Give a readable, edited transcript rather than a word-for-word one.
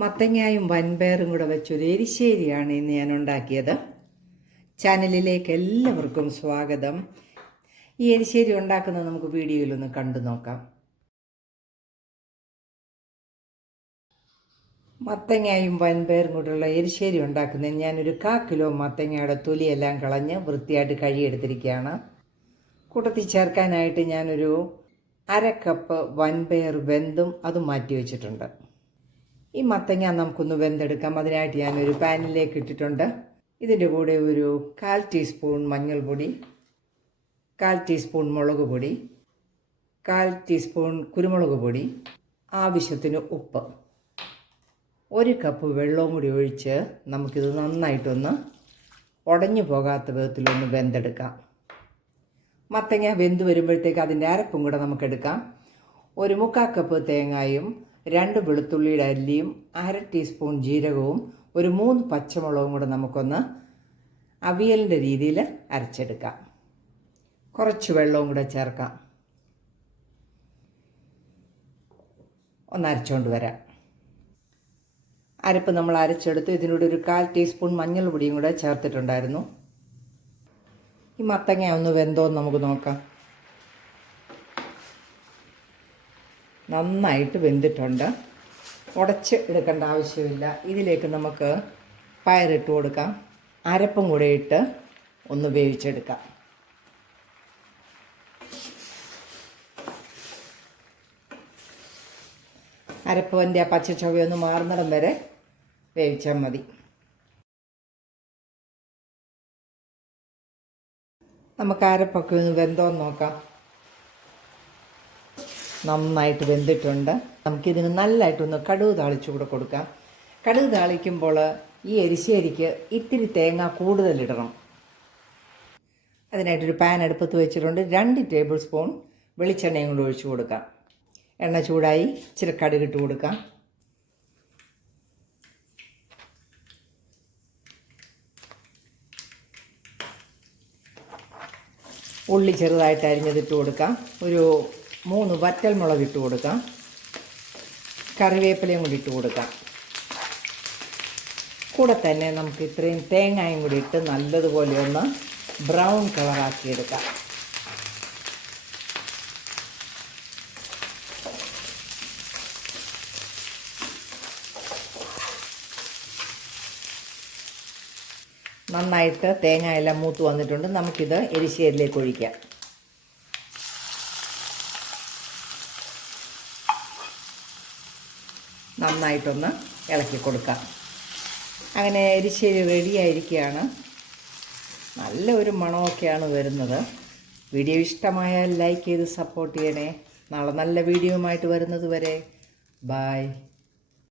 മത്തങ്ങായും വൻപയറും കൂടെ വെച്ചൊരു എരിശ്ശേരിയാണ് ഇന്ന് ഞാൻ ഉണ്ടാക്കിയത്. ചാനലിലേക്ക് എല്ലാവർക്കും സ്വാഗതം. ഈ എരിശ്ശേരി ഉണ്ടാക്കുന്നത് നമുക്ക് വീഡിയോയിലൊന്ന് കണ്ടു നോക്കാം. മത്തങ്ങായും വൻപയറും കൂടെയുള്ള എരിശ്ശേരി ഉണ്ടാക്കുന്നത് ഞാനൊരു 1/4 കിലോ മത്തങ്ങയുടെ തൊലിയെല്ലാം കളഞ്ഞ് വൃത്തിയായിട്ട് കഴുകിയെടുത്തിരിക്കുകയാണ്. കൂട്ടത്തിൽ ചേർക്കാനായിട്ട് ഞാനൊരു 1/2 കപ്പ് വൻപയർ വെന്തും അതും മാറ്റി വെച്ചിട്ടുണ്ട്. ഈ മത്തങ്ങ നമുക്കൊന്ന് വെന്തെടുക്കാം. അതിനായിട്ട് ഞാനൊരു പാനിലേക്ക് ഇട്ടിട്ടുണ്ട്. ഇതിൻ്റെ കൂടെ ഒരു 1/4 ടീസ്പൂൺ മഞ്ഞൾപ്പൊടി, 1/4 ടീസ്പൂൺ മുളക് പൊടി, 1/4 ടീസ്പൂൺ കുരുമുളക് പൊടി, ആവശ്യത്തിന് ഉപ്പ്, 1 കപ്പ് വെള്ളവും കൂടി ഒഴിച്ച് നമുക്കിത് നന്നായിട്ടൊന്ന് ഉടഞ്ഞു പോകാത്ത വിധത്തിലൊന്ന് വെന്തെടുക്കാം. മത്തങ്ങ വെന്ത് വരുമ്പോഴത്തേക്ക് അതിൻ്റെ അരപ്പും കൂടെ നമുക്കെടുക്കാം. ഒരു 1/4 കപ്പ് തേങ്ങായും 2 വെളുത്തുള്ളിയുടെ അല്ലിയും 1/2 ടീസ്പൂൺ ജീരകവും ഒരു 3 പച്ചമുളകും കൂടെ നമുക്കൊന്ന് അവിയലിൻ്റെ രീതിയിൽ അരച്ചെടുക്കാം. കുറച്ച് വെള്ളവും കൂടെ ചേർക്കാം. ഒന്ന് അരച്ചുകൊണ്ട് വരാം. അരപ്പ് നമ്മൾ അരച്ചെടുത്ത് ഇതിനോട് ഒരു 1/4 ടീസ്പൂൺ മഞ്ഞൾപ്പൊടിയും കൂടെ ചേർത്തിട്ടുണ്ടായിരുന്നു. ഈ മത്തങ്ങ ഒന്ന് വെന്തോന്ന് നമുക്ക് നോക്കാം. നന്നായിട്ട് വെന്തിട്ടുണ്ട്. ഉടച്ച് എടുക്കേണ്ട ആവശ്യമില്ല. ഇതിലേക്ക് നമുക്ക് പയറിട്ട് കൊടുക്കാം. അരപ്പും കൂടെ ഇട്ട് ഒന്ന് വേവിച്ചെടുക്കാം. അരപ്പിൻ്റെ പച്ചച്ചുവയൊന്ന് മാറുന്നിടം വരെ വേവിച്ചാൽ മതി. നമുക്ക് അരപ്പൊക്കെ ഒന്ന് വെന്തോന്ന് നോക്കാം. നന്നായിട്ട് വെന്തിട്ടുണ്ട്. നമുക്കിതിന് നല്ലതായിട്ടൊന്ന് കടുക് താളിച്ചു കൂടെ കൊടുക്കാം. കടുക് താളിക്കുമ്പോൾ ഈ എരിശ്ശേരിക്ക് ഇത്തിരി തേങ്ങ കൂടുതലിടണം. അതിനായിട്ടൊരു പാൻ അടുപ്പത്ത് വെച്ചിട്ടുണ്ട്. 2 ടേബിൾ സ്പൂൺ വെളിച്ചെണ്ണയും കൂടെ ഒഴിച്ചു കൊടുക്കാം. എണ്ണ ചൂടായി ഇച്ചിരി കടുകിട്ട് കൊടുക്കാം. ഉള്ളി ചെറുതായിട്ട് അരിഞ്ഞതിട്ട് കൊടുക്കാം. ഒരു 3 വറ്റൽ മുളക് ഇട്ട് കൊടുക്കാം. കറിവേപ്പിലയും കൂടി ഇട്ട് കൊടുക്കാം. കൂടെ തന്നെ നമുക്ക് ഇത്രയും തേങ്ങയും കൂടി ഇട്ട് നല്ലതുപോലെ ഒന്ന് ബ്രൗൺ കളറാക്കിയെടുക്കാം. നന്നായിട്ട് തേങ്ങ എല്ലാം മൂത്ത് വന്നിട്ടുണ്ട്. നമുക്കിത് എരിശ്ശേരിയിലേക്ക് ഒഴിക്കാം. നന്നായിട്ടൊന്ന് ഇളക്കി കൊടുക്കാം. അങ്ങനെ എരിശ്ശേരി റെഡിയായിരിക്കുകയാണ്. നല്ല ഒരു മണമൊക്കെയാണ് വരുന്നത്. വീഡിയോ ഇഷ്ടമായാൽ ലൈക്ക് ചെയ്ത് സപ്പോർട്ട് ചെയ്യണേ. നാളെ നല്ല വീഡിയോയുമായിട്ട് വരുന്നത് വരെ ബായ്.